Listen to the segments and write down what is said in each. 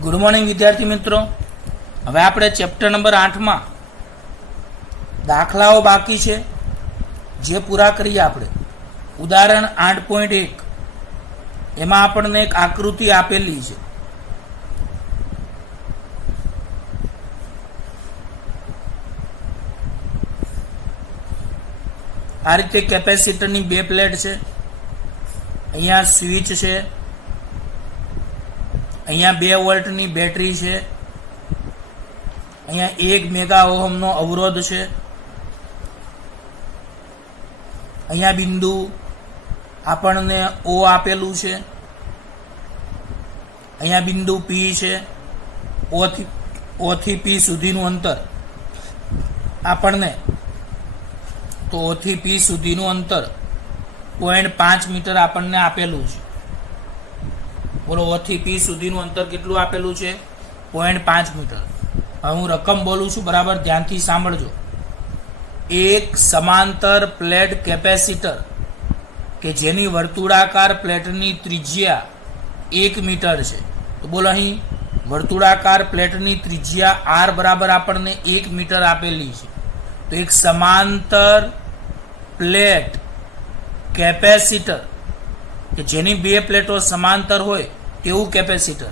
Good morning વિદ્યાર્થી મિત્રો, હવે આપણે ચેપ્ટર નંબર 8માં દાખલાઓ બાકી છે જે પૂરા કરીએ આપણે. ઉદાહરણ 8.1 એમાં આપણને એક આકૃતિ આપેલી છે. આ રીતે કેપેસિટરની બે પ્લેટ છે, અહીંયા સ્વિચ છે, અહીંયા 2 વોલ્ટની બેટરી છે, અહીંયા 1 મેગા ઓહમનો અવરોધ છે, અહીંયા બિંદુ આપણને O આપેલું છે, અહીંયા બિંદુ P છે, O થી P સુધીનું અંતર આપણને, તો O થી P સુધીનું અંતર 0.5 મીટર આપણને આપેલું છે. બોલો, O થી P સુધીનું અંતર કેટલું આપેલું છે? 0.5 મીટર. હવે હું રકમ બોલું છું, બરાબર ધ્યાનથી સાંભળજો. એક સમાંતર પ્લેટ કેપેસિટર કે જેની વર્તુળાકાર પ્લેટની ત્રિજ્યા 1 મીટર છે. તો બોલો, અહીં વર્તુળાકાર પ્લેટની ત્રિજ્યા R બરાબર આપણને 1 મીટર આપેલી છે. તો એક સમાંતર પ્લેટ કેપેસિટર કે જેની 2 પ્લેટો સમાંતર હોય તેવું કેપેસિટર,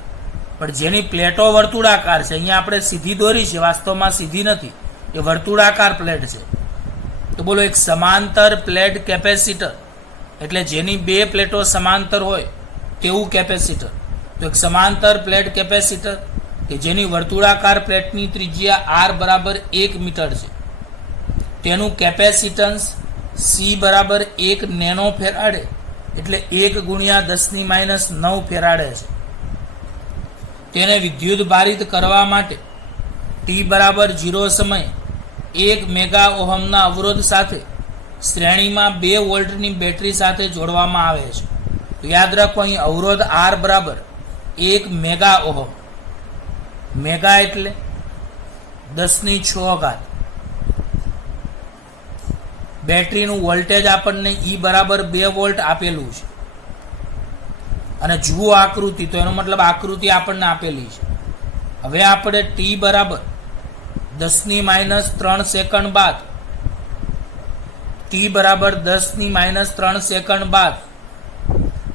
પણ જેની પ્લેટો વર્તુળાકાર છે. અહીંયા આપણે સીધી દોરી છે, વાસ્તવમાં સીધી નથી, એ વર્તુળાકાર પ્લેટ છે. તો બોલો, એક સમાંતર પ્લેટ કેપેસિટર એટલે જેની 2 પ્લેટો સમાંતર હોય તેવું કેપેસિટર. તો એક સમાંતર પ્લેટ કેપેસિટર કે જેની વર્તુળાકાર પ્લેટની ત્રિજ્યા R બરાબર 1 મીટર છે, તેનું કેપેસિટન્સ C બરાબર 1 નેનો ફેરાડે એટલે 1 ગુણ્યા 10⁻9 ફેરાડે છે. તેને વિદ્યુત ભારિત કરવા માટે T બરાબર 0 સમયે 1 મેગા ઓહમના અવરોધ સાથે શ્રેણીમાં 2 વોલ્ટની બેટરી સાથે જોડવામાં આવે છે. તો યાદ રાખો, અહીં અવરોધ R બરાબર 1 મેગા ઓહમ. મેગા એટલે 10⁶. બેટરીનું વોલ્ટેજ આપણને E બરાબર 2 વોલ્ટ આપેલું છે. અને જુઓ આકૃતિ, તો એનો મતલબ આકૃતિ આપણને આપેલી છે. હવે આપણે T બરાબર 10⁻³ સેકન્ડ બાદ, T બરાબર 10⁻³ સેકન્ડ બાદ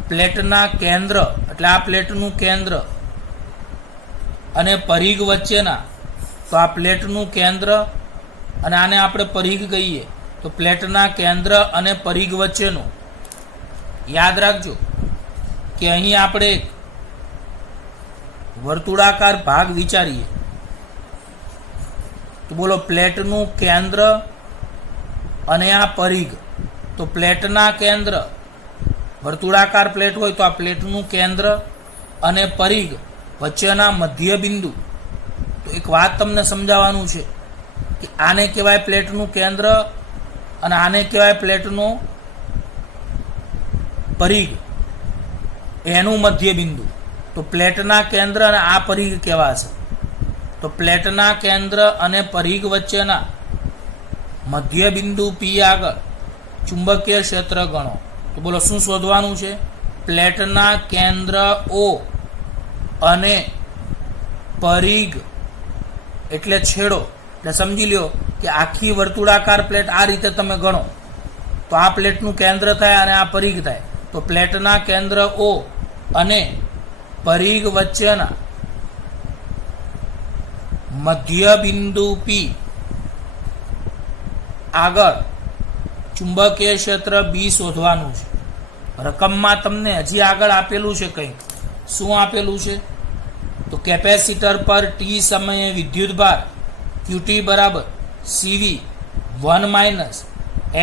પ્લેટના કેન્દ્ર એટલે આ પ્લેટનું કેન્દ્ર અને પરિઘ વચ્ચેના, તો આ પ્લેટનું કેન્દ્ર અને આને આપણે પરિઘ કહીએ, તો પ્લેટના કેન્દ્ર અને પરિઘ વચ્ચેનું, યાદ રાખજો કે અહીં આપણે એક વર્તુળાકાર ભાગ વિચારીએ. તો બોલો, પ્લેટનું કેન્દ્ર અને આ પરિઘ. તો પ્લેટના કેન્દ્ર, વર્તુળાકાર પ્લેટ હોય તો આ પ્લેટનું કેન્દ્ર અને પરિઘ વચ્ચેના મધ્ય બિંદુ. તો એક વાત તમને સમજાવવાનું છે કે આને કહેવાય પ્લેટનું કેન્દ્ર અને આને કહેવાય પ્લેટનો પરિઘ, એનું મધ્ય બિંદુ. તો પ્લેટના કેન્દ્ર અને આ પરિઘ કહેવાશે. તો પ્લેટના કેન્દ્ર અને પરિઘ વચ્ચેના મધ્ય બિંદુ P આગળ ચુંબકીય ક્ષેત્ર ગણો. તો બોલો, શું શોધવાનું છે? પ્લેટના કેન્દ્ર O અને પરિઘ એટલે છેડો. એટલે સમજી લ્યો કે આખી વર્તુળાકાર પ્લેટ આ રીતે તમે ગણો, તો આ પ્લેટનું કેન્દ્ર થાય અને આ પરિઘ થાય. તો પ્લેટના કેન્દ્ર O અને પરિઘ વચ્ચેના મધ્ય બિંદુ P આગળ ચુંબકીય ક્ષેત્ર B શોધવાનું છે. રકમમાં તમને હજી આગળ આપેલું છે કંઈક. શું આપેલું છે? તો કેપેસિટર પર T સમયે વિદ્યુતભાર QT બરાબર CV 1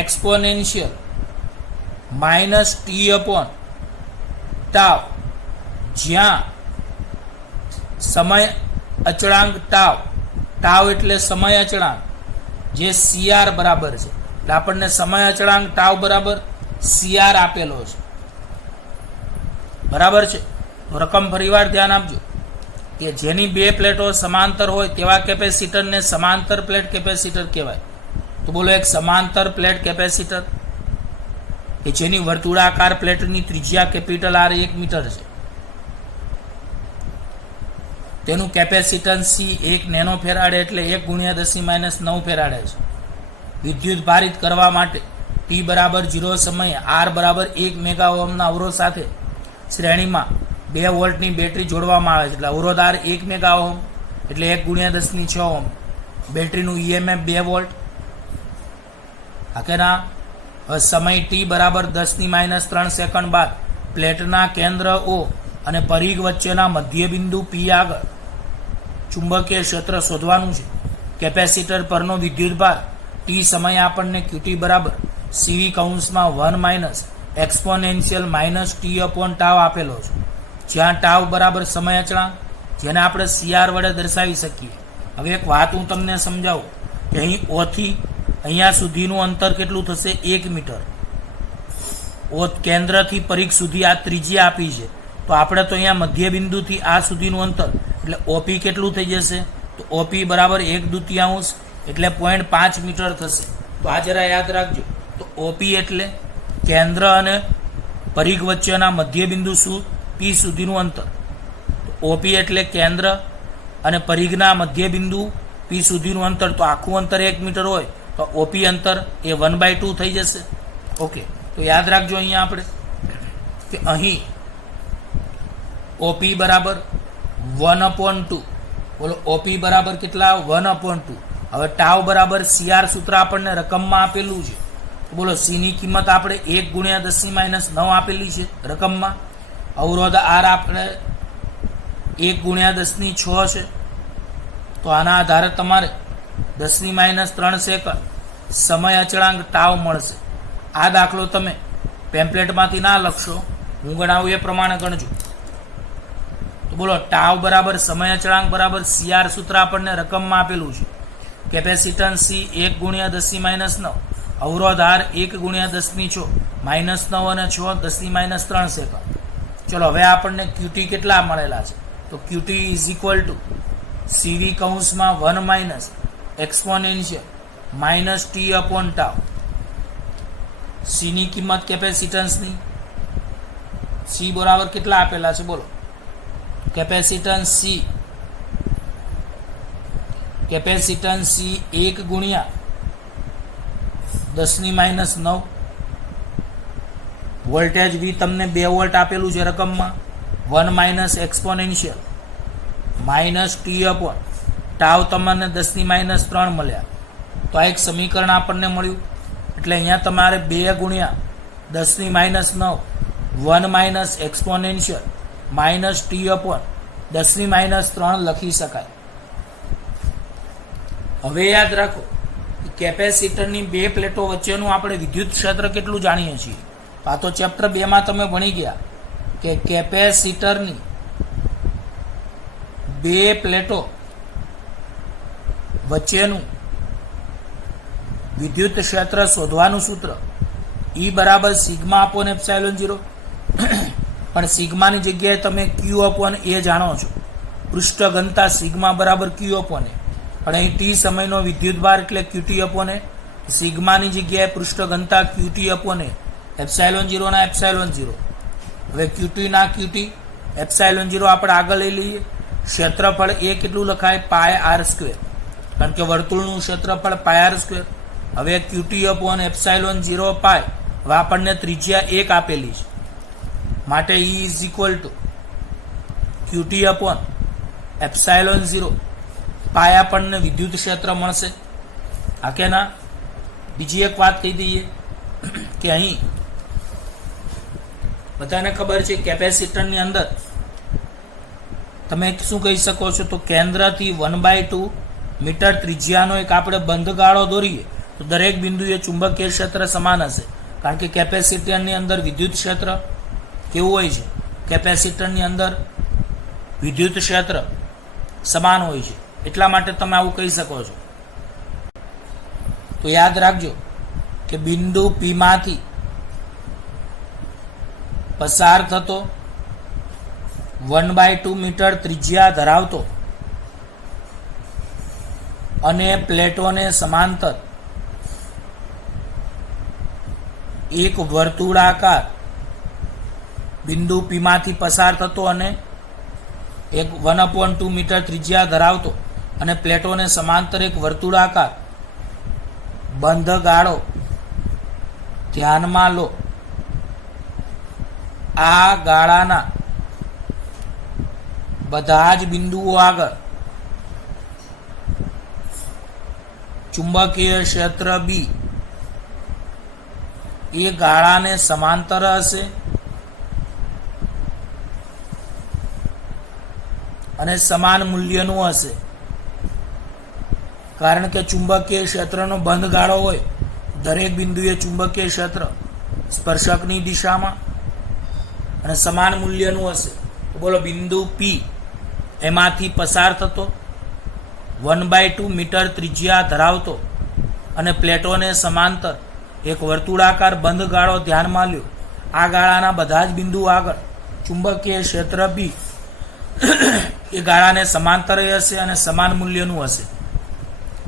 એક્સપોનેન્શિયલ -T/τ, જ્યાં સમય અચળાંક ટાવ એટલે સમય અચળાંક જે CR બરાબર છે. એટલે આપણને સમય અચળાંક ટાવ બરાબર CR આપેલો છે. બરાબર છે? તો રકમ ફરીવાર ધ્યાન આપજો કે જેની 2 પ્લેટો સમાંતર હોય તેવા કેપેસિટરને સમાંતર પ્લેટ કેપેસિટર કહેવાય. તો બોલો, એક સમાંતર પ્લેટ કેપેસિટર કે જેની વર્તુળાકાર પ્લેટની ત્રિજ્યા કેપિટલ R 1 મીટર છે. તેનું કેપેસિટન્સ સી 1 નેનો ફેરાડે એટલે 1 ગુણ્યા 10⁻9 ફેરાડે છે. વિદ્યુત ભારિત કરવા માટે t બરાબર 0 સમયે R બરાબર 1 મેગા ઓહમના અવરોધ સાથે શ્રેણીમાં 2 વોલ્ટની બેટરી જોડવામાં આવે છે. એટલે અવરોધ R 1 મેગા ઓહમ એટલે 1 ગુણ્યા 10⁶ ઓહમ. બેટરીનું EMF 2 વોલ્ટ. આકેના સમય t બરાબર 10⁻³ સેકન્ડ બાદ પ્લેટના કેન્દ્ર O અને પરિઘ વચ્ચેના મધ્ય બિંદુ P આગળ ચુંબકીય ક્ષેત્ર શોધવાનું છે. કેપેસિટર પરનો વિદ્યુતભાર t સમયે આપણને QT બરાબર CV કૌંસમાં 1 એક્સપોનેન્શિયલ -t/τ આપેલો છે, જ્યાં ટાવ બરાબર સમય અચળાંક, જેને આપણે CR વડે દર્શાવી શકીએ. હવે એક વાત હું તમને સમજાવું કે અહીં O થી અહીંયા સુધીનું અંતર કેટલું થશે? 1 મીટર. O કેન્દ્રથી પરિઘ સુધી આ ત્રિજ્યા આપી છે, તો આપણે તો અહીંયા મધ્ય બિંદુથી આ સુધીનું અંતર એટલે OP કેટલું થઈ જશે? તો OP બરાબર 1/2 એટલે 0.5 મીટર થશે. તો આ જરા યાદ રાખજો. તો OP એટલે કેન્દ્ર અને પરિઘ વચ્ચેના મધ્ય બિંદુ P સુધીનું અંતર. OP એટલે કેન્દ્ર અને પરિઘના મધ્ય બિંદુ P સુધીનું અંતર. તો આખું અંતર 1 મીટર હોય તો OP અંતર એ 1/2 થઈ જશે. ઓકે, તો યાદ રાખજો અહીંયા આપણે કે અહીં OP બરાબર 1/2. બોલો, OP બરાબર કેટલા? 1/2. હવે ટાવ બરાબર CR સૂત્ર આપણને રકમમાં આપેલું છે. બોલો, C ની કિંમત આપણે 1 ગુણ્યા 10⁻9 આપેલી છે રકમમાં. અવરોધ R આપણે 1 ગુણ્યા 10⁶ છે. તો આના આધારે તમારે 10⁻³ સેકન્ડ સમય અચળાંક ટાવ મળશે. આ દાખલો તમે પેમ્પલેટમાંથી ના લખશો, હું ગણાવું એ પ્રમાણે ગણજો. તો બોલો, ટાવ બરાબર સમય અચળાંક બરાબર CR સૂત્ર આપણને રકમમાં આપેલું છે. કેપેસિટન્સ C 1 ગુણ્યા 10⁻9, અવરોધ R 1 ગુણ્યા 10⁻⁶, -9 અને 6 10⁻³ સેકન્ડ. ચલો, હવે આપણને QT કેટલા મળેલા છે? તો QT is equal to CV કૌંસમાં 1 એક્સપોનેન્શિયલ -t/τ. C ની કિંમત કેપેસિટન્સની C બરાબર કેટલા આપેલા છે? બોલો, કેપેસિટન્સ C 1 ગુણ્યા 10⁻9, વોલ્ટેજ V તમને 2 વોલ્ટ આપેલું છે રકમમાં, 1 એક્સપોનેન્શિયલ -t/τ તમને 10⁻³ મળ્યા. તો આ એક સમીકરણ આપણને મળ્યું. એટલે અહીંયા તમારે 2 ગુણ્યા 10⁻9 1 એક્સપોનેન્શિયલ -t/10⁻³ લખી શકાય. હવે યાદ રાખો, કેપેસિટરની 2 પ્લેટો વચ્ચેનું આપણે વિદ્યુત ક્ષેત્ર કેટલું જાણીએ છીએ. આ તો ચેપ્ટર 2 માં તમે ભણી ગયા કે કેપેસિટરની 2 પ્લેટો વચ્ચેનું વિદ્યુત ક્ષેત્ર શોધવાનું સૂત્ર E બરાબર σ/ε0. પણ સિગ્માની જગ્યાએ તમે Q/A જાણો છો. પૃષ્ઠ ઘનતા સિગ્મા બરાબર Q/A. પણ અહીં T સમયનો વિદ્યુતભાર એટલે QT/A. સિગ્માની જગ્યાએ પૃષ્ઠ ઘનતા QT/A, ε0 ના ε0. હવે QT ના QT, ε0 આપણે આગળ લઈ લઈએ. ક્ષેત્રફળ એ કેટલું લખાય? πr², કારણ કે વર્તુળનું ક્ષેત્રફળ πr². હવે QT/ε0 π. હવે આપણને ત્રિજ્યા 1 આપેલી છે, માટે E is equal to QT/ε0 π આપણને વિદ્યુત ક્ષેત્ર મળશે. આ કે ના? બીજી એક વાત કહી દઈએ કે અહીં બધાને ખબર છે કેપેસિટરની અંદર તમે શું કહી શકો છો? તો કેન્દ્રથી 1/2 મીટર ત્રિજ્યાનો એક આપણે બંધ ગાળો દોરીએ તો દરેક બિંદુએ ચુંબકીય ક્ષેત્ર સમાન હશે, કારણ કે કેપેસિટરની અંદર વિદ્યુત ક્ષેત્ર કેવું હોય છે? કેપેસિટરની અંદર વિદ્યુત ક્ષેત્ર સમાન હોય છે, એટલા માટે તમે આવું કહી શકો છો. તો યાદ રાખજો કે બિંદુ P માંથી પસાર થતો 1/2 મીટર ત્રિજ્યા ધરાવતો અને પ્લેટોને સમાંતર એક વર્તુળાકાર બિંદુ P માંથી પસાર થતો અને એક 1/2 મીટર ત્રિજ્યા ધરાવતો અને પ્લેટોને સમાંતર એક વર્તુળાકાર બંધ ગાળો ધ્યાનમાં લો. આ ગાળાના બધા જ બિંદુઓ આગળ ચુંબકીય ક્ષેત્ર બી એ ગાળાને સમાંતર હશે અને સમાન મૂલ્યનું હશે. કારણ કે ચુંબકીય ક્ષેત્રનો બંધ ગાળો હોય, દરેક બિંદુએ ચુંબકીય ક્ષેત્ર સ્પર્શકની દિશામાં અને સમાન મૂલ્યનું હશે. બોલો, બિંદુ પી એમાંથી પસાર થતો 1/2 મીટર ત્રિજ્યા ધરાવતો અને પ્લેટોને સમાંતર એક વર્તુળાકાર બંધ ગાળો ધ્યાનમાં લ્યો. આ ગાળાના બધા જ બિંદુઓ આગળ ચુંબકીય ક્ષેત્ર બી એ ગાળાને સમાંતર હશે અને સમાન મૂલ્યનું હશે.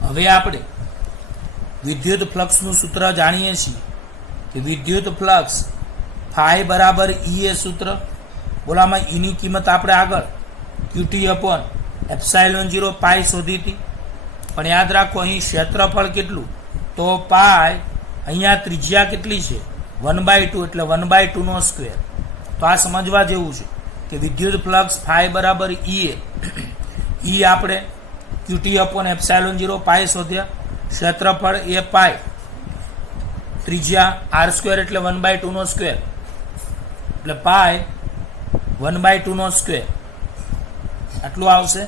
હવે આપણે વિદ્યુત ફ્લક્સનું સૂત્ર જાણીએ છીએ કે વિદ્યુત ફ્લક્સ ફાઈ બરાબર ઈ એ સૂત્ર. બોલામાં ઈની કિંમત આપણે આગળ QT/ε0 પાઈ શોધી હતી, પણ યાદ રાખો અહીં ક્ષેત્રફળ કેટલું, તો પાઈ, અહીંયા ત્રિજ્યા કેટલી છે 1/2 એટલે 1/2 સ્ક્વેર. તો આ સમજવા જેવું છે કે વિદ્યુત ફ્લક્સ ફાઈ બરાબર ઈ એ, ઈ આપણે QT/ε0 પાઈ શોધ્યા, ક્ષેત્રફળ એ પાઈ, ત્રિજ્યા r² એટલે 1/2 સ્ક્વેર એટલે પાઈ 1/2 સ્ક્વેર આટલું આવશે.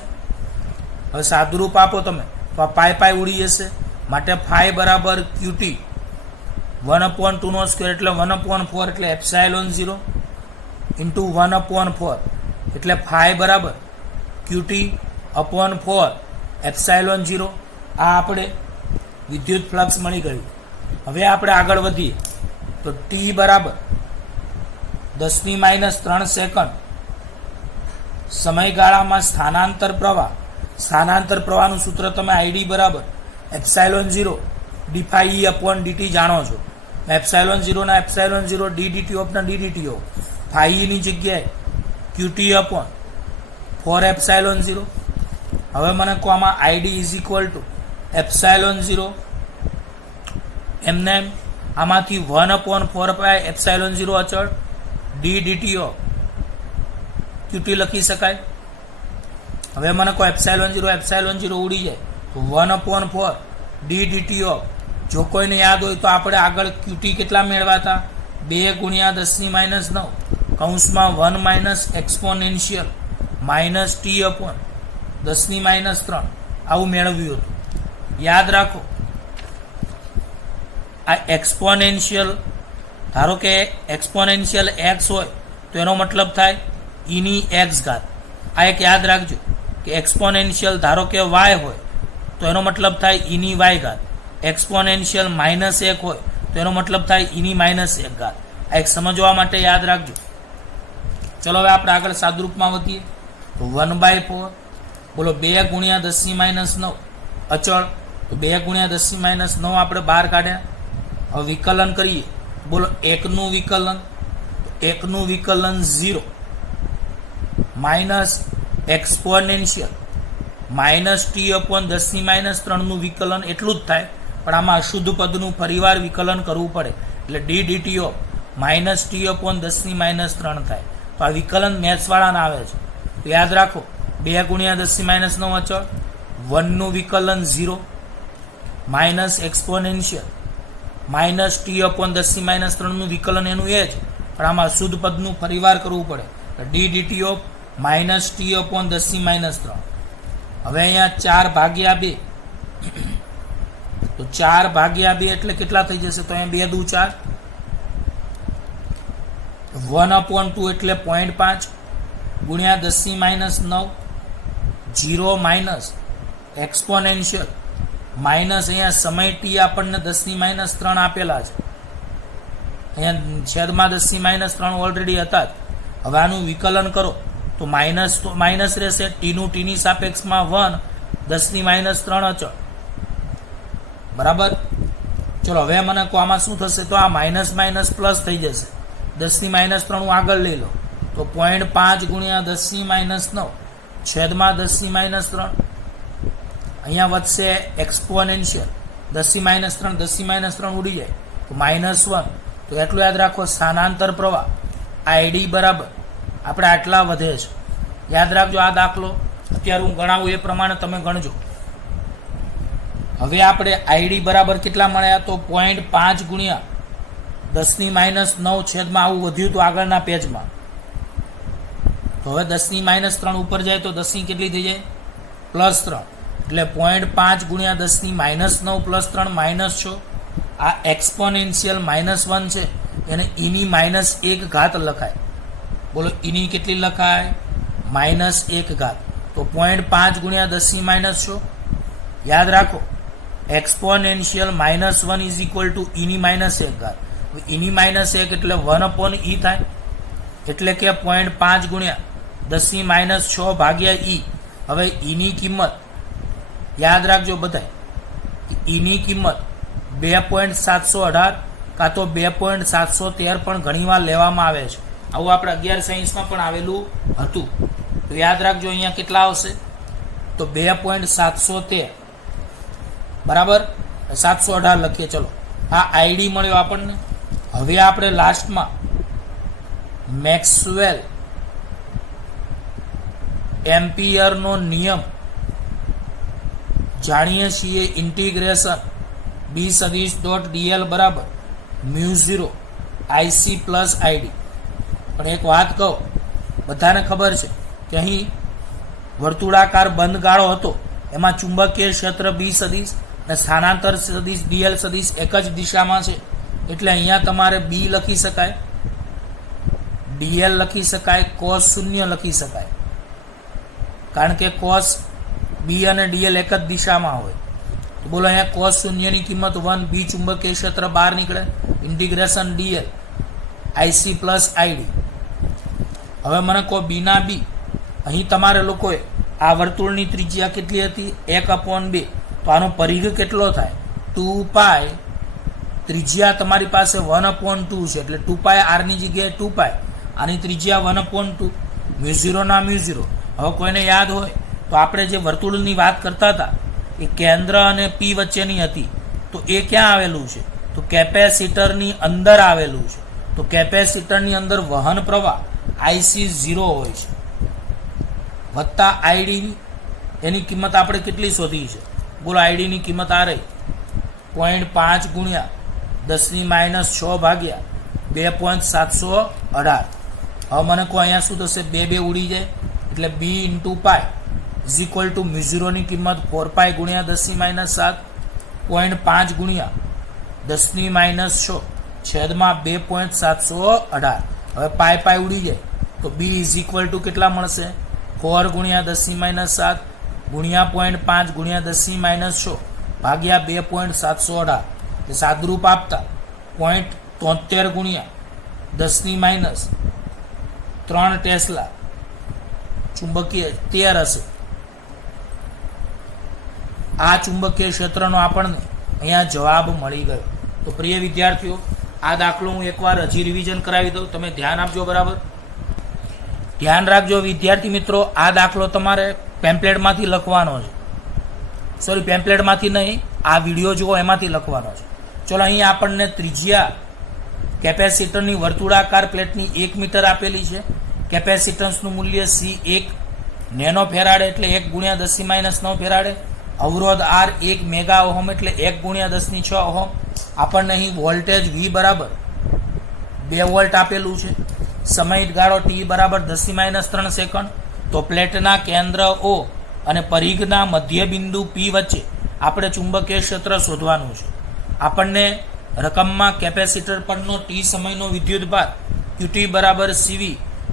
હવે સાદુરૂપ આપો તમે તો આ પાઈ પાઈ ઉડી જશે, માટે ફાઈ બરાબર QT 1/2 સ્ક્વેર એટલે 1/4 એટલે ε0 ઇન્ટુ 1/4 એટલે ફાઈ બરાબર QT/4 ε0. આ આપણે વિદ્યુત ફ્લક્સ મળી ગયું. હવે આપણે આગળ વધીએ તો t બરાબર 10⁻³ સેકન્ડ સમયગાળામાં સ્થાનાંતર પ્રવાહનું સૂત્ર તમે આઈડી બરાબર ε0 dφE/dt જાણો છો. ε0 ના ε0 ddt ના ddt φE ની જગ્યાએ QT/4ε0. હવે મને કહો આમાં આઈડી ε0 એમને આમાંથી 1/4πε0 અચળ ddt QT લખી શકાય. હવે મને કહો ε0 ઉડી જાય તો 1/4 ddt. જો કોઈને યાદ હોય તો આપણે આગળ QT કેટલા મેળવાતા, 2 × 10⁻⁹ (1 એક્સપોનેન્શિયલ -t/10⁻³ આવું મેળવ્યું હતું. યાદ રાખો, આ એક્સપોનેન્શિયલ, ધારો કે એક્સપોનેન્શિયલ x હોય તો એનો મતલબ થાય e⁻⁴. આ એક યાદ રાખજો કે એક્સપોનેન્શિયલ ધારો કે y હોય તો એનો મતલબ થાય e⁻⁴. એક્સપોનેન્શિયલ -1 હોય તો એનો મતલબ થાય e⁻⁴. આ એક સમજવા માટે યાદ રાખજો. ચલો હવે આપણે આગળ સાદુરૂપમાં વધીએ તો 1/4, બોલો 2 × 10⁻⁹ અચળ, તો 2 × 10⁻⁹ આપણે બહાર કાઢ્યા. હવે વિકલન કરીએ, બોલો 1 નું વિકલન, તો 1 નું વિકલન 0 માઇનસ એક્સપોનેન્શિયલ -t/10⁻³ નું વિકલન એટલું જ થાય, પણ આમાં અશુદ્ધ પદનું ફરીવાર વિકલન કરવું પડે એટલે ddt -t/10⁻³ થાય. તો આ વિકલન મેથ્સવાળાને આવે છે. તો યાદ રાખો 2 × 10⁻⁹ અચળ, 1 નું વિકલન 0 માઇનસ એક્સપોનેન્શિયલ -t/10⁻³ નું વિકલન એનું એ જ, પણ આમાં શુદ્ધ પદનું ફરીવાર કરવું પડે ddt -t/10⁻³. હવે અહીંયા 4/2, તો 4/2 એટલે કેટલા થઈ જશે, તો અહીંયા 2 × 4, 1/2 એટલે 0.5 ગુણ્યા 10⁻⁹, 0 માઇનસ એક્સપોનેન્શિયલ માઇનસ અહીંયા સમય t આપણને 10⁻³ આપેલા છે, અહીંયા છેદમાં 10⁻³ ઓલરેડી હતા જ. હવે આનું વિકલન કરો તો માઇનસ રહેશે, ટીનું ટીની સાપેક્ષમાં 1 10⁻³ અચળ બરાબર. ચલો હવે મને કહો આમાં શું થશે, તો આ માઇનસ માઇનસ પ્લસ થઈ જશે, 10⁻³ હું આગળ લઈ લો તો 0.5 × 10⁻⁹ છેદમાં 10⁻3. અહીંયા વધશે એક્સપોનેન્શિયલ 10⁻3, 10⁻3 ઉડી જાય તો -1. તો એટલું યાદ રાખો, સ્થાનાંતર પ્રવાહ આઈડી બરાબર આપણે આટલા વધે છે. યાદ રાખજો આ દાખલો અત્યારે હું ગણાવું એ પ્રમાણે તમે ગણજો. હવે આપણે આઈડી બરાબર કેટલા મળ્યા? તો 0.5 ગુણ્યા 10⁻9 છેદમાં આવું વધ્યું તો આગળના પેજમાં. તો હવે 10⁻3 ઉપર જાય તો 10 કેટલી થઈ જાય? +3. એટલે 0.5 ગુણ્યા 10⁻9 +3 -6. આ એક્સપોનેન્શિયલ -1 છે એને ઈની -1 ઘાત લખાય. બોલો ઈની કેટલી લખાય? -1 ઘાત. તો 0.5 ગુણ્યા 10⁻6. યાદ રાખો, એક્સપોનેન્શિયલ -1 ઇઝ ઇક્વલ ટુ ઈની -1 ઘાત. ઈની -1 એટલે 1/e થાય. એટલે કે 0.5 ગુણ્યા 10⁻6 ભાગ્યા ઈ. હવે ઈની કિંમત યાદ રાખજો બધાય, ઈની કિંમત 2.718 કાં તો 2.713 પણ ઘણીવાર લેવામાં આવે છે. આવું આપણે 11 સાયન્સમાં પણ આવેલું હતું. તો યાદ રાખજો અહીંયા કેટલા આવશે? તો 2.713 બરાબર 718 લખીએ. ચલો, આ આઈડી મળ્યો આપણને. હવે આપણે લાસ્ટમાં મેક્સવેલ એમ્પિયરનો નિયમ જાણીએ છીએ. ઇન્ટિગ્રેશન b સદિશ .dl બરાબર μ0 IC પ્લસ આઈડી. પણ એક વાત કહો, બધાને ખબર છે કે અહીં વર્તુળાકાર બંધ ગાળો હતો, એમાં ચુંબકીય ક્ષેત્ર b સદિશ અને સ્થાનાંતર સદિશ dl સદિશ એક જ દિશામાં છે. એટલે અહીંયા તમારે b લખી શકાય, dl લખી શકાય, cos 0 લખી શકાય. કારણ કે cos b અને dl એક જ દિશામાં હોય. તો બોલો અહીંયા cos 0 ની કિંમત 1, b ચુંબકીય ક્ષેત્ર બહાર નીકળે, integration dl IC plus ID. હવે મને કહો b ના b. અહીં તમારે લોકોએ આ વર્તુળની ત્રિજ્યા કેટલી હતી? 1/2. તો આનો પરિઘ કેટલો થાય? 2π. ત્રિજ્યા તમારી પાસે 1/2 છે, એટલે 2π r ની જગ્યાએ 2π. આની ત્રિજ્યા 1/2, μ0 ના μ0. હવે કોઈને યાદ હોય તો આપણે જે વર્તુળની વાત કરતા હતા એ કેન્દ્ર અને પી વચ્ચેની હતી. તો એ ક્યાં આવેલું છે? તો કેપેસિટરની અંદર આવેલું છે. તો કેપેસિટરની અંદર વહન પ્રવાહ IC 0 હોય છે, વત્તા આઈડી. એની કિંમત આપણે કેટલી શોધી છે? બોલો આઈડીની કિંમત આ રહી 0.5 ગુણ્યા 10⁻6 ભાગ્યા 2.718. હવે મને કહો અહીંયા શું થશે? 2 ઉડી જાય એટલે b × π ઇઝ ઇક્વલ ટુ μ0 ની કિંમત 4π ગુણ્યા 10⁻7 0.5 ગુણ્યા 10⁻6 છેદમાં 2.718. હવે π ઉડી જાય તો b ઇઝ ઇક્વલ ટુ કેટલા મળશે? 4 ગુણ્યા 10⁻7 ગુણ્યા 0.5 ગુણ્યા 10⁻6 ભાગ્યા 2.718. એ સાદરૂપ આપતા 0.73 ગુણ્યા 10⁻3 ટેસ્લા ચુંબકીય 13 હશે. આ ચુંબકીય ક્ષેત્રનો આપણને અહીંયા જવાબ મળી ગયો. તો પ્રિય વિદ્યાર્થીઓ, આ દાખલો હું એકવાર હજી રિવિઝન કરાવી દઉં, તમે ધ્યાન આપજો. બરાબર ધ્યાન રાખજો વિદ્યાર્થી મિત્રો, આ દાખલો તમારે પેમ્પલેટમાંથી લખવાનો છે. સોરી, પેમ્પલેટમાંથી નહીં, આ વિડીયો જુઓ એમાંથી લખવાનો છે. ચલો, અહીં આપણને ત્રિજ્યા કેપેસિટરની વર્તુળાકાર પ્લેટની 1 મીટર આપેલી છે. કેપેસિટન્સનું મૂલ્ય C1 નેનો ફેરાડે એટલે 1 ગુણ્યા 10⁻9 ફેરાડે. અવરોધ R 1 મેગા ઓહમ એટલે 1 ગુણ્યા 10⁻6 ઓહમ. આપણને અહીં વોલ્ટેજ V બરાબર 2 વોલ્ટ આપેલું છે. સમયગાળો T બરાબર 10⁻3 સેકન્ડ. તો પ્લેટના કેન્દ્ર O અને પરિઘના મધ્યબિંદુ P વચ્ચે આપણે ચુંબકીય ક્ષેત્ર શોધવાનું છે. આપણને રકમમાં કેપેસિટર પરનો T સમયનો વિદ્યુતભાર QT બરાબર CV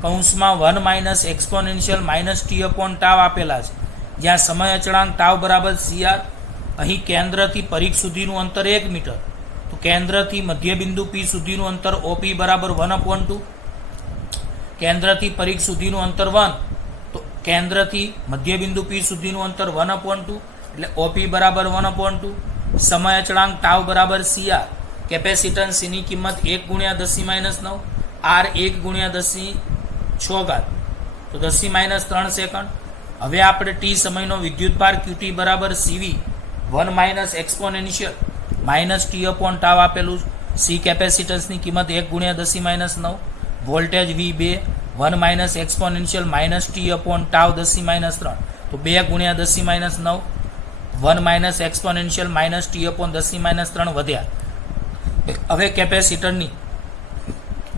કૌંસમાં 1 - એક્સપોનેન્શિયલ -t/τ આપેલા છે, જ્યાં સમય અચળાંક ટાઉ બરાબર CR. અહીં કેન્દ્રથી પરિઘ સુધીનું અંતર 1 મીટર. તો કેન્દ્રથી મધ્યબિંદુ P સુધીનું અંતર OP બરાબર 1/2. કેન્દ્રથી પરિઘ સુધીનું અંતર 1. તો કેન્દ્રથી મધ્યબિંદુ P સુધીનું અંતર 1/2 એટલે OP બરાબર 1/2. સમય અચળાંક ટાઉ બરાબર CR. કેપેસિટન્સ C ની કિંમત 1 ગુણ્યા 10⁻9 R 1 ગુણ્યા 10⁻6 તો 10⁻3 સેકન્ડ. હવે આપણે ટી સમયનો વિદ્યુતભાર QT બરાબર CV 1 minus exponential minus T upon tau આપેલું. સી કેપેસિટન્સની કિંમત 1 ગુણ્યા 10-9, voltage V2 1 minus exponential minus T upon tau 10-3, તો 2 ગુણ્યા 10-9, 1 minus exponential minus T upon 10-3 વધ્યા. હવે કેપેસિટરની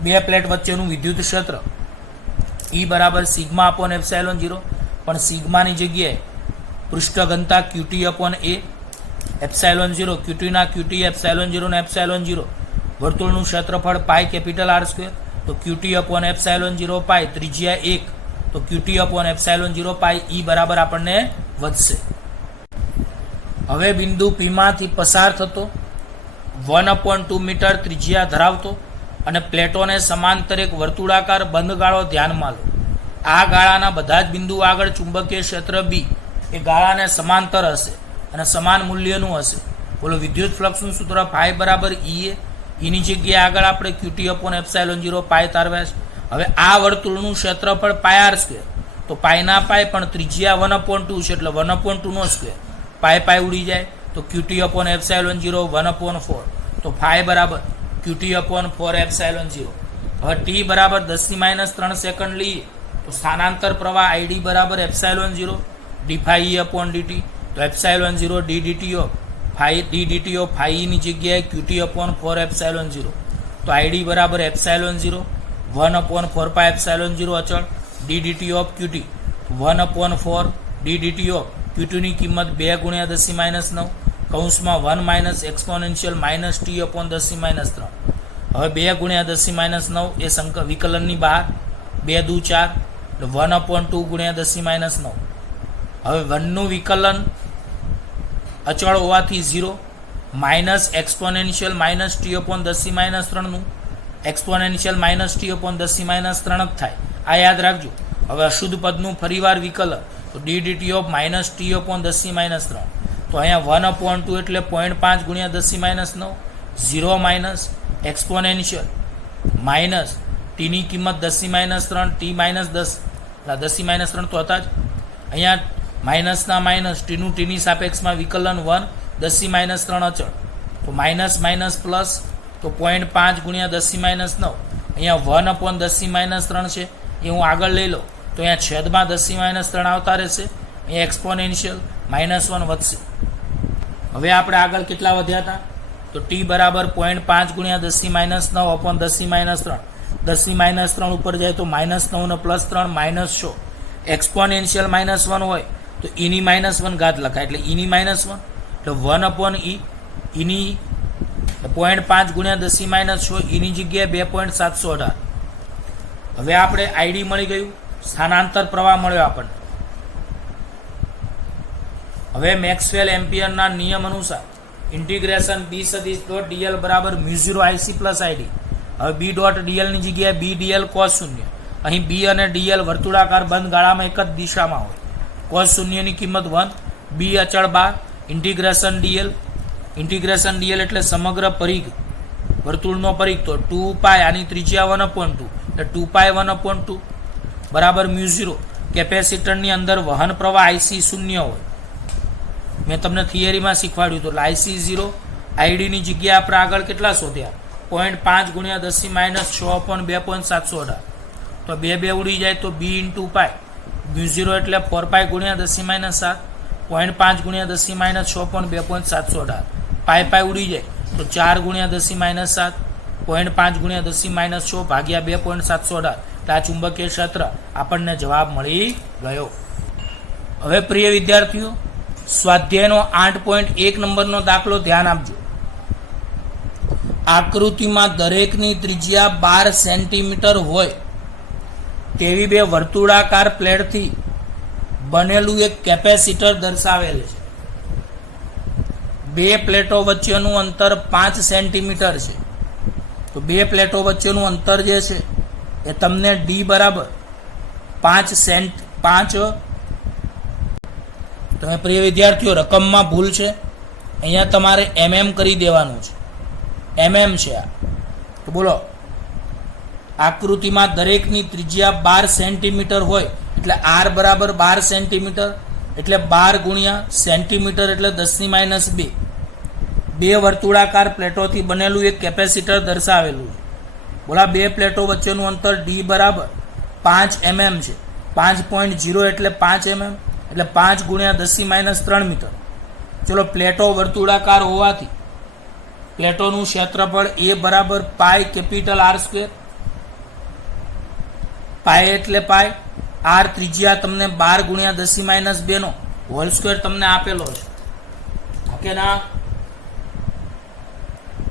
બે પ્લેટ વચ્ચેનું વિદ્યુત ક્ષેત્ર E બરાબર સિગ્મા અપોન એપ્સાઇલોન 0, પણ સિગ્માની જગ્યાએ પૃષ્ઠ ઘનતા QT upon A, epsilon 0 QT ના QT, એપ્સાઇલોન 0 ના એપ્સાઇલોન 0, વર્તુળનું ક્ષેત્રફળ પાઈ કેપિટલ R સ્ક્વેર, તો QT અપોન એપ્સાઇલોન 0 પાઈ, ત્રિજ્યા 1, તો QT અપોન એપ્સાઇલોન 0 પાઈ E બરાબર આપણને વધશે. હવે બિંદુ P માંથી પસાર થતો 1/2 મીટર ત્રિજ્યા ધરાવતો અને પ્લેટોને સમાંતર એક વર્તુળાકાર બંધ ગાળો ધ્યાનમાં લો. આ ગાળાના બધા જ બિંદુઓ આગળ ચુંબકીય ક્ષેત્ર B એ ગાળાને સમાંતર હશે અને સમાન મૂલ્યનું હશે. બોલો વિદ્યુત ફ્લક્સનું સૂત્ર ફાઈ બરાબર EA. એની જગ્યાએ આગળ આપણે QT અપોન એપ્સાઇલોન 0 પાઈ તારવ્યા છે. હવે આ વર્તુળનું ક્ષેત્રફળ પાઈ R સ્ક્વેર, તો પાઈના પાઈ પણ ત્રિજ્યા 1/2 છે એટલે 1/2 નો સ્ક્વેર, પાઈ પાઈ ઉડી જાય તો QT અપોન એપ્સાઇલોન 0 1/4, તો ફાઈ બરાબર QT અપોન 4 એપ્સાઇલોન 0. હવે ટી બરાબર 10-3 સેકન્ડ લઈએ તો સ્થાનાંતર પ્રવાહ ID બરાબર એપ્સાઇલોન 0 d∅E અપોન dt, તો એપ્સાઇલોન 0 ddt ઓફ ફાઈ ની જગ્યાએ QT અપોન 4 એપ્સાઇલોન 0, તો ID બરાબર એપ્સાઇલોન 0 1/4 પાઈ એપ્સાઇલોન 0 અચળ ddt of QT 1/4 ddt of QT ની કિંમત 2 ગુણ્યા 10-9, કૌંસમાં 1 minus exponential minus T upon 10-3. હવે 2 ગુણ્યા 10-9 એ વિકલનની બહાર, 2 દુ 4, એટલે 1/2 ગુણ્યા 10-9. હવે 1 નું વિકલન અચળ હોવાથી 0, minus exponential minus T upon 10-3 નું એક્સપોનેન્શિયલ માઇનસ ટી અપોન 10-3 જ થાય. આ યાદ રાખજો. હવે અશુદ્ધ પદનું ફરીવાર વિકલન, તો ddt of minus T upon 10-3, તો અહીંયા 1/2 એટલે 0.5 ગુણ્યા 10-9, 0 માઇનસ એક્સપોનેન્શિયલ માઇનસ ટીની કિંમત 10-3, ટી માઇનસ 10, 10-3 તો હતા જ. અહીંયા માઇનસના માઇનસ ટીની સાપેક્ષમાં વિકલન 1, 10-3 અચળ, તો માઇનસ માઇનસ પ્લસ, તો 0.5 ગુણ્યા 10-9, અહીંયા 1/10-3 છે એ હું આગળ લઈ લો તો અહીંયા છેદમાં 10-3 આવતા રહેશે, અહીંયા એક્સપોનેન્શિયલ -1 વધશે. હવે આપણે આગળ કેટલા વધ્યા હતા, તો ટી બરાબર 0.5 ગુણ્યા 10-9 અપોન 10-3, 10-3 ઉપર જાય તો -9 ને +3 -100, એક્સપોનેન્શિયલ -1 હોય તો એની -1 ઘાત લખાય એટલે એની -1, એટલે 1/e એની 0.5 ગુણ્યા 10-6 એની જગ્યાએ 2.718. હવે આપણે આઈડી મળી ગયું, સ્થાનાંતર પ્રવાહ મળ્યો આપણને. હવે મેક્સવેલ એમ્પિયરના નિયમ અનુસાર ઇન્ટિગ્રેશન B સદિશ ડોટ dl બરાબર μ0 IC પ્લસ ID. હવે B ડોટ dl ની જગ્યાએ B dl cos 0. અહીં B અને dl વર્તુળાકાર બંધ ગાળામાં એક જ દિશામાં હોય. cos 0 ની કિંમત 1, B અચળ બાર, ઇન્ટિગ્રેશન dl એટલે સમગ્ર પરિઘ વર્તુળનો પરિઘ, તો 2 પાઈ આની ત્રિજ્યા 1/2 એટલે 2 પાઈ 1/2 બરાબર μ0. કેપેસિટરની અંદર વહન પ્રવાહ IC 0 હોય, મેં તમને થિયરીમાં શીખવાડ્યું હતું. એટલે IC 0, ID ની જગ્યાએ આપણે આગળ કેટલા શોધ્યા, 0.5 ગુણ્યા 10-6/2.718, તો 2 ઉડી જાય તો B × પાઈ μ0 એટલે 4 પાઈ ગુણ્યા 10-7, 0.5 ગુણ્યા 10-6/2.718, પાઈ ઉડી જાય તો 4 ગુણ્યા 10-7, 0.5 ગુણ્યા 10-6 ભાગ્યા 2.718, એટલે આ ચુંબકીય ક્ષેત્ર આપણને જવાબ મળી ગયો. હવે પ્રિય વિદ્યાર્થીઓ, સ્વાધ્યાયનો 8.1 નંબરનો દાખલો ધ્યાન આપજો. આકૃતિમાં દરેકની ત્રિજ્યા 12 સેન્ટીમીટર હોય તેવી બે વર્તુળાકાર પ્લેટથી બનેલું એક કેપેસિટર દર્શાવેલ છે. બે પ્લેટો વચ્ચેનું અંતર 5 સેન્ટીમીટર છે. તો બે પ્લેટો વચ્ચેનું અંતર જે છે એ તમને D બરાબર 5 તમે પ્રિય વિદ્યાર્થીઓ રકમમાં ભૂલ છે, અહીંયા તમારે mm કરી દેવાનું છે, mm છે આ. તો બોલો, આકૃતિમાં દરેકની ત્રિજ્યા 12 સેન્ટીમીટર હોય એટલે આર બરાબર 12 સેન્ટીમીટર, એટલે 12 ગુણ્યા સેન્ટીમીટર એટલે 10⁻². બે વર્તુળાકાર પ્લેટોથી બનેલું એક કેપેસિટર દર્શાવેલું છે. બોલા બે પ્લેટો વચ્ચેનું અંતર ડી બરાબર 5 mm છે. 5.0 એટલે 5 mm એટલે 5 ગુણ્યા 10⁻³ મીટર. ચલો પ્લેટો વર્તુળાકાર હોવાથી પ્લેટોનું ક્ષેત્રફળ એ બરાબર પાઈ કેપિટલ આર સ્ક્વેર. પાઈ એટલે પાઈ, આર ત્રિજ્યા તમને 12 ગુણ્યા 10⁻² નો હોલ સ્ક્વેર તમને આપેલો છે કે ના.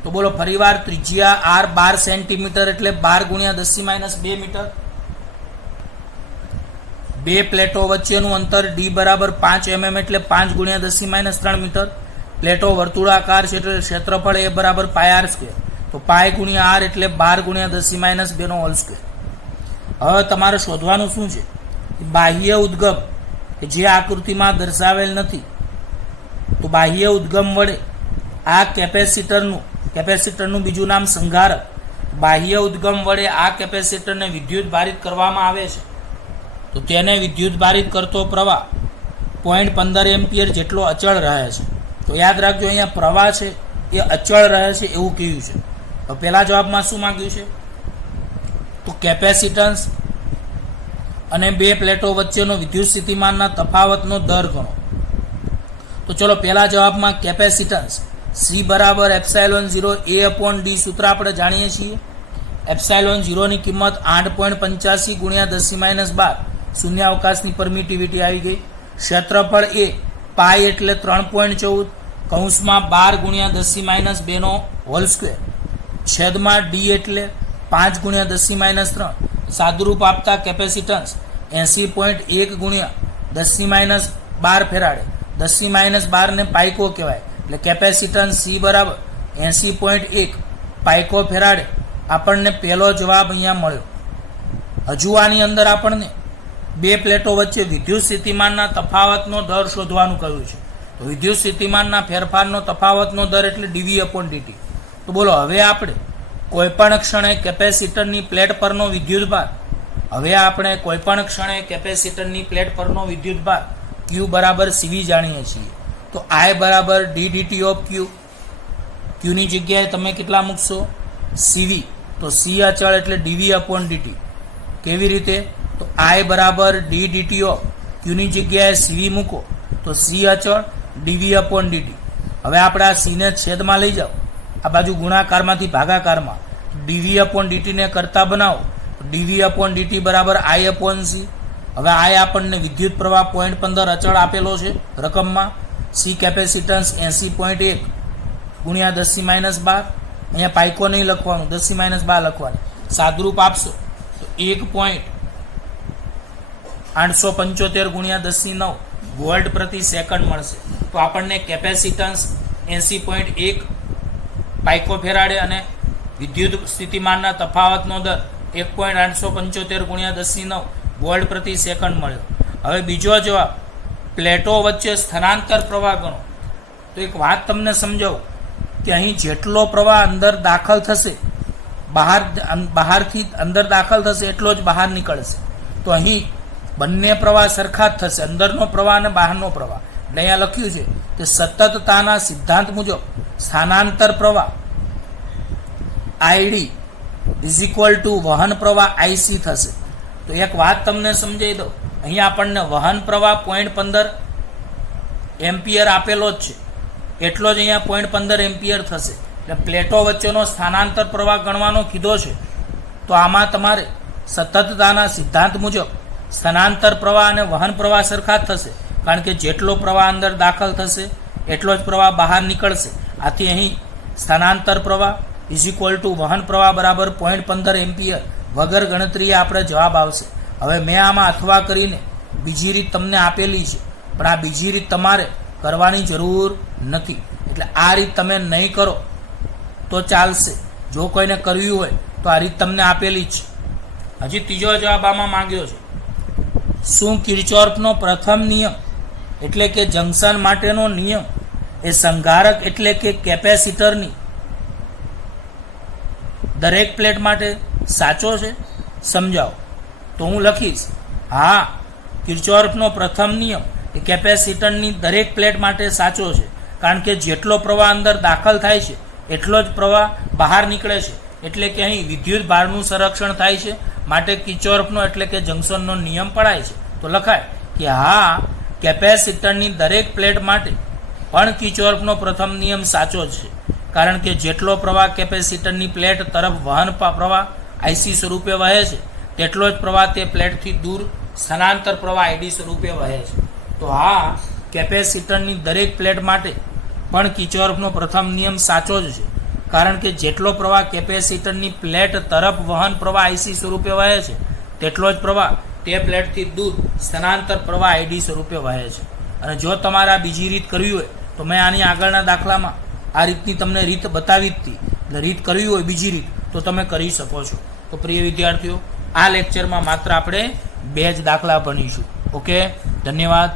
તો બોલો ફરીવાર ત્રિજ્યા આર 12 સેન્ટીમીટર એટલે 12 ગુણ્યા 10⁻² મીટર. બે પ્લેટો વચ્ચેનું અંતર ડી બરાબર 5 mm એટલે 5 ગુણ્યા 10⁻³ મીટર. પ્લેટો વર્તુળાકાર છે એટલે ક્ષેત્રફળ એ બરાબર પાઈ આર સ્ક્વેર. તો પાઈ ગુણ્યા આર એટલે 12 ગુણ્યા 10⁻² નો હોલ સ્ક્વેર. હવે તમારે શોધવાનું શું છે? બાહ્ય ઉદ્ગમ કે જે આકૃતિમાં દર્શાવેલ નથી. તો બાહ્ય ઉદ્ગમ વડે આ કેપેસિટરનું બીજું નામ સંધારક. બાહ્ય ઉદ્ગમ વડે આ કેપેસિટરને વિદ્યુત ભારિત કરવામાં આવે છે. તો તેને વિદ્યુત ભારિત કરતો પ્રવાહ 0.15 એમ્પિયર જેટલો અચળ રહે છે. તો યાદ રાખજો અહીંયા પ્રવાહ છે એ અચળ રહે છે એવું કહ્યું છે. તો પહેલા જવાબમાં શું માંગ્યું છે? તો કેપેસિટન્સ અને બે પ્લેટો વચ્ચેનો વિદ્યુત સ્થિતિમાનના તફાવતનો દર ગણો. તો ચલો પહેલા જવાબમાં કેપેસિટન્સ સી બરાબર ε0 A/d સૂત્ર આપણે જાણીએ છીએ. ε0 ની કિંમત 8.85 ગુણ્યા 10⁻12 શૂન્યાવકાશની પરમિટિવિટી આવી ગઈ. ક્ષેત્રફળ એ પાઈ એટલે 3.14 કૌંસમાં 12 ગુણ્યા 10⁻² નો હોલ સ્ક્વેર છેદમાં ડી એટલે 5 ગુણ્યા 10⁻³ સાદુરૂપ આપતા કેપેસિટન્સ 80.1 ગુણ્યા 10⁻12 ફેરાડે. 10⁻12 ને પાઇકો કહેવાય એટલે કેપેસિટન્સ સી બરાબર 80.1 પાઇકો ફેરાડે. આપણને પહેલો જવાબ અહીંયા મળ્યો. હજુ આની અંદર આપણને બે પ્લેટો વચ્ચે વિદ્યુત સ્થિતિમાનના તફાવતનો દર શોધવાનું કહ્યું છે. તો વિદ્યુત સ્થિતિમાનના ફેરફારનો તફાવતનો દર એટલે dV/dt. તો બોલો હવે આપણે કોઈપણ ક્ષણે કેપેસિટરની પ્લેટ પરનો વિદ્યુતભાર Q બરાબર CV જાણીએ છીએ. તો I બરાબર ddt ઓફ Q. Qની જગ્યાએ તમે કેટલા મૂકશો? CV. તો C અચળ એટલે dV/dt. કેવી રીતે? તો I બરાબર ddt ઓફ Qની જગ્યાએ CV મૂકો તો C અચળ dV/dt. હવે આપણે આ C ને છેદમાં લઈ જાઓ, આ બાજુ ગુણાકારમાંથી ભાગાકારમાં. dV/dt ને કરતા બનાવો dV/dt બરાબર I/C. હવે I આપણને વિદ્યુત પ્રવાહ 0.15 અચળ આપેલો છે રકમમાં. C કેપેસિટન્સ 80.1 ગુણ્યા 10⁻12. અહીંયા પાઇકો નહીં લખવાનું, 10⁻12 લખવાની. સાદુરૂપ આપશો તો 1.875 ગુણ્યા 10⁹ વોલ્ટ પ્રતિ સેકન્ડ મળશે. તો આપણને કેપેસિટન્સ 80.1 પાઇકો ફેરાડે અને વિદ્યુત સ્થિતિમાનના તફાવતનો દર 1.875 ગુણ્યા 10⁹ વોલ્ટ પ્રતિ સેકન્ડ મળ્યો. હવે બીજો જવાબ, પ્લેટો વચ્ચે સ્થાનાંતર પ્રવાહ ગણો. તો એક વાત તમને સમજાવું કે અહીં જેટલો પ્રવાહ અંદર દાખલ થશે, બહારથી અંદર દાખલ થશે એટલો જ બહાર નીકળશે. તો અહીં બંને પ્રવાહ સરખા જ થશે, અંદરનો પ્રવાહ અને બહારનો પ્રવાહ. એટલે અહીંયા લખ્યું છે કે સતતતાના સિદ્ધાંત મુજબ સ્થાનાંતર પ્રવાહ ID = વહન પ્રવાહ IC થશે. તો એક વાત તમને સમજાવી દઉં, અહીંયા આપણને વહન પ્રવાહ 0.15 એમ્પિયર આપેલો જ છે, એટલો જ અહીંયા 0.15 એમ્પિયર થશે. એટલે પ્લેટો વચ્ચેનો સ્થાનાંતર પ્રવાહ ગણવાનો કીધો છે. તો આમાં તમારે સતતતાના સિદ્ધાંત મુજબ સ્થાનાંતર પ્રવાહ અને વહન પ્રવાહ સરખા જ થશે, કારણ કે જેટલો પ્રવાહ અંદર દાખલ થશે એટલો જ પ્રવાહ બહાર નીકળશે. આથી અહીં સ્થાનાંતર પ્રવાહ = વહન પ્રવાહ બરાબર 0.15 એમ્પિયર વગર ગણતરીએ આપણે જવાબ આવશે. હવે મેં આમાં અથવા કરીને બીજી રીત તમને આપેલી છે, પણ આ બીજી રીત તમારે કરવાની જરૂર નથી. એટલે આ રીત તમે નહીં કરો તો ચાલશે. જો કોઈને કરવી હોય તો આ રીત તમને આપેલી જ છે. હજી ત્રીજો જવાબ આમાં માંગ્યો છે. શું કિર્ચોફનો પ્રથમ નિયમ એટલે કે જંકશન માટેનો નિયમ એ સંધારક એટલે કે કેપેસિટરની દરેક પ્લેટ માટે સાચો છે? સમજાવો. તો હું લખીશ હા, કિર્ચોફનો પ્રથમ નિયમ એ કેપેસિટરની દરેક પ્લેટ માટે સાચો છે, કારણ કે જેટલો પ્રવાહ અંદર દાખલ થાય છે એટલો જ પ્રવાહ બહાર નીકળે છે, એટલે કે અહીં વિદ્યુત ભારનું સંરક્ષણ થાય છે, માટે કિર્ચોફનો એટલે કે જંક્શનનો નિયમ પડાય છે. તો લખાય કે હા, કેપેસિટરની દરેક પ્લેટ માટે પણ કિર્ચોફનો પ્રથમ નિયમ સાચો જ છે, કારણ કે જેટલો પ્રવાહ કેપેસિટરની પ્લેટ તરફ વહન પ્રવાહ આઈસી સ્વરૂપે વહે છે તેટલો જ પ્રવાહ તે પ્લેટથી દૂર સ્થાનાંતર પ્રવાહ આઈડી સ્વરૂપે વહે છે. તો હા, કેપેસિટરની દરેક પ્લેટ માટે પણ કિર્ચોફનો પ્રથમ નિયમ સાચો જ છે, કારણ કે જેટલો પ્રવાહ કેપેસિટરની પ્લેટ તરફ વહન પ્રવાહ આઈસી સ્વરૂપે વહે છે તેટલો જ પ્રવાહ તે પ્લેટથી દૂર સ્થાનાંતર પ્રવાહ આઈડી સ્વરૂપે વહે છે. અને જો તમારે આ બીજી રીત કરવી હોય તો મેં આની આગળના દાખલામાં આ રીતની તમને રીત બતાવી જ હતી, એટલે રીત કરવી હોય બીજી રીત તો તમે કરી શકો છો. તો પ્રિય વિદ્યાર્થીઓ, આ લેક્ચરમાં માત્ર આપણે 2 જ દાખલા ભણીશું. ઓકે, ધન્યવાદ.